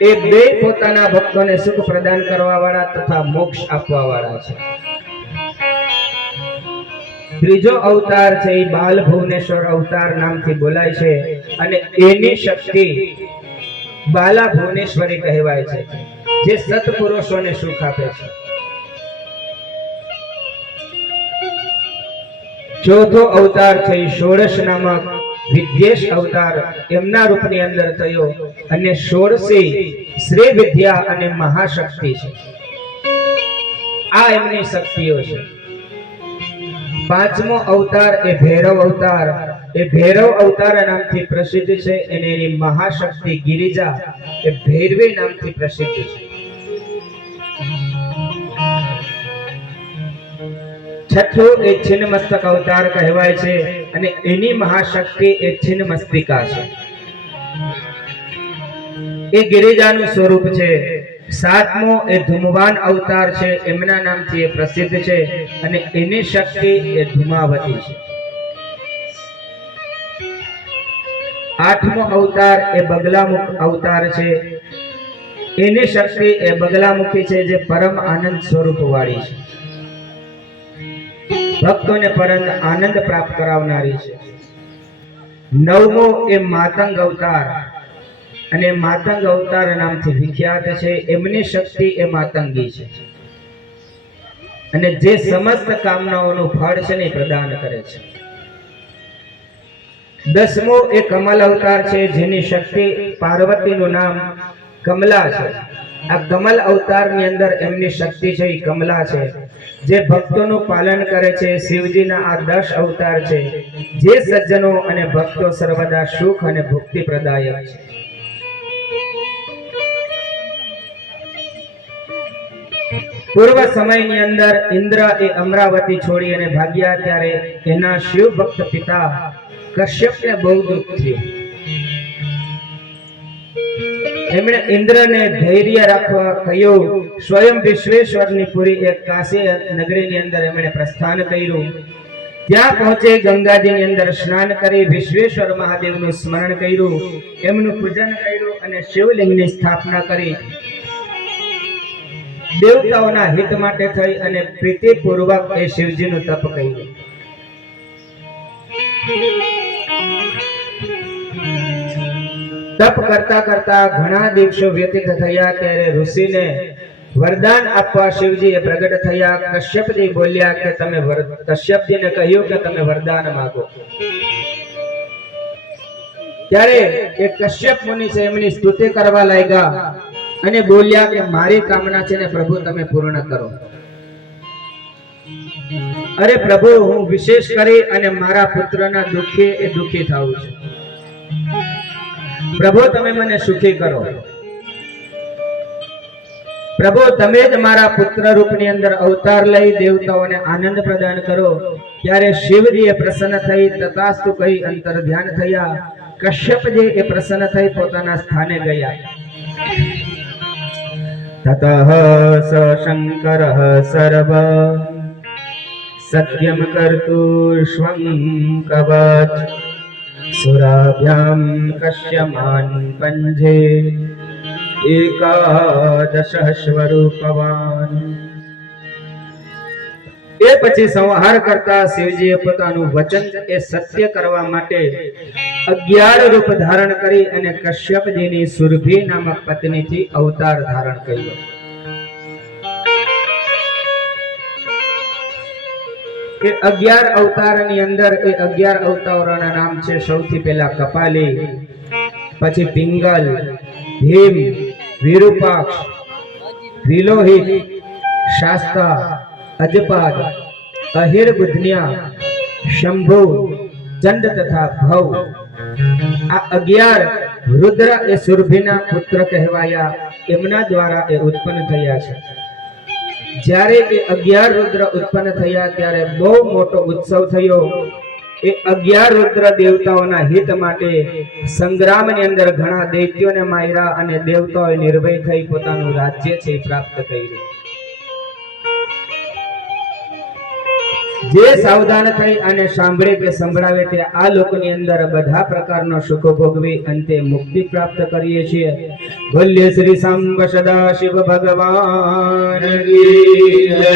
એ બે પોતાના ભક્તોને સુખ પ્રદાન કરવા વાળા તથા મોક્ષ આપવા વાળા છે. ત્રીજો અવતાર છે એ બાલ ભુવનેશ્વર અવતાર નામથી બોલાય છે અને એની શક્તિ બાલા ભુવનેશ્વરી કહેવાય છે, જે સત્પુરુષોને સુખ આપે છે. ચોથો અવતાર છે ષોડશ નામક વિદ્યેશ અવતાર એમના રૂપની અંદર થયો અને ષોડશી શ્રી વિદ્યા અને મહાશક્તિ છે. આ એમની શક્તિઓ છે. પાંચમો અવતાર એ ભૈરવ અવતાર, એ ભૈરવ અવતાર નામથી પ્રસિદ્ધ છે અને એની મહાશક્તિ ગિરિજા એ ભૈરવી નામથી પ્રસિદ્ધ છે. છઠ્ઠો એ છિન્નમસ્તક અવતાર કહેવાય છે અને એની મહાશક્તિ એ છિન્નમસ્તિકા છે. એ ગિરિજાનું સ્વરૂપ છે. સાતમો એ ધૂમવાન અવતાર છે, એમના નામથી એ પ્રસિદ્ધ છે અને એની શક્તિ એ ધૂમાવતી છે. આઠમો અવતાર એ બગલામુખ અવતાર છે, એની શક્તિ એ બગલામુખી છે, જે પરમ આનંદ સ્વરૂપ વાળી છે, ભક્તોને પરમ આનંદ પ્રાપ્ત કરાવનારી છે. નવમો એ માતંગ અવતાર અને માતંગ અવતાર નામથી વિખ્યાત છે. એમની શક્તિ એ માતંગી છે અને જે સમસ્ત કામનાઓનું ફળ છે ને પ્રદાન કરે છે. દસમો એ કમલ અવતાર છે, જેની શક્તિ પાર્વતીનું નામ કમલા છે. આ કમલ અવતારની અંદર એમની શક્તિ છે એ કમલા છે, જે ભક્તોનું પાલન કરે છે. શિવજીના આ 10 અવતાર છે, જે સજ્જનો અને ભક્તો સર્વદા સુખ અને ભુક્તિ પ્રદાયક છે. પૂર્વ સમયની અંદર ઇન્દ્ર એ અમરાવતી છોડી અને ભાગ્યા, ત્યારે એના શિવ ભક્ત પિતા કશ્યપને બહુ દુઃખ થયું. એમણે ઇન્દ્રને ધૈર્ય રાખવા કહ્યું. સ્વયં વિશ્વેશ્વરની પુરી એક કાશી નગરીની અંદર એમણે પ્રસ્થાન કર્યું. ત્યાં પહોંચે ગંગાજીની અંદર સ્નાન કરી વિશ્વેશ્વર મહાદેવનું સ્મરણ કર્યું, એમનું પૂજન કર્યું અને શિવલિંગની સ્થાપના કરી. દેવતાઓના હિત માટે થઈ અને પ્રીતિપૂર્વક એ શિવજીનું તપ કર્યું. તપ કરતા કરતા ઘણા દિવસો વ્યતીત થયા, ત્યારે ઋષિને વરદાન આપવા શિવજી એ પ્રગટ થયા. કશ્યપજી બોલ્યા કે તમે કશ્યપજીને કહ્યું કે તમે વરદાન માંગો. ત્યારે એ કશ્યપ મુનિ છે એમની સ્તુતિ કરવા લાગ્યા અને બોલ્યા કે મારી કામના છે ને પ્રભુ તમે પૂર્ણ કરો. અરે પ્રભુ, હું વિશેષ કરી અને મારા પુત્રના દુઃખે એ દુઃખી થાઉં છું. પ્રભુ તમે મને સુખી કરો. પ્રભુ તમે જ મારા પુત્ર રૂપની અંદર અવતાર લઈ દેવતાઓને આનંદ પ્રદાન કરો. ત્યારે શિવજી એ પ્રસન્ન થઈ તથાસ્તુ કહી અંતર ધ્યાન થયા. કશ્યપજી એ પ્રસન્ન થઈ પોતાના સ્થાને ગયા. તતઃ સ શંકરઃ સર્વ સત્યમ કર્તુષ્વં કવચ સુરાભ્યામ કશ્યમાન પંજે એકાદશ સ્વરૂપવાન. એ પછી સંહાર કરતા શિવજીએ પોતાનું વચન એ સત્ય કરવા માટે 11 રૂપ ધારણ કરી અને કશ્યપજીની સુરભી નામક પત્નીથી અવતાર ધારણ કર્યો. એ 11 અવતારની અંદર એ 11 અવતારોના નામ છે. સૌથી પહેલા કપાલી, પછી પિંગલ, ભીમ, વિરૂપાક્ષ, વિલોહિત, શાસ્તા, અજપાદ, અહિરબુધ્ન્યા, શંભુ, ચંડ તથા ભવ. આ 11 રુદ્ર એ સુરભીના પુત્ર કહેવાયા. એમના દ્વારા એ ઉત્પન્ન થયા છે. જ્યારે એ 11 રુદ્ર ઉત્પન્ન થયા ત્યારે બહુ મોટો ઉત્સવ થયો. એ 11 રુદ્ર દેવતાઓના હિત માટે સંગ્રામની અંદર ઘણા દૈત્યોને માર્યા અને દેવતાઓએ નિર્ભય થઈ પોતાનું રાજ્ય છે પ્રાપ્ત કર્યું. જે સાવધાન થઈ અને સાંભળે કે સંભળાવે તે આ લોકની અંદર બધા પ્રકારનો સુખો ભોગવી અંતે મુક્તિ પ્રાપ્ત કરીએ છીએ. બોલ્ય શ્રી સાંબ સદા શિવ ભગવાન કી જય।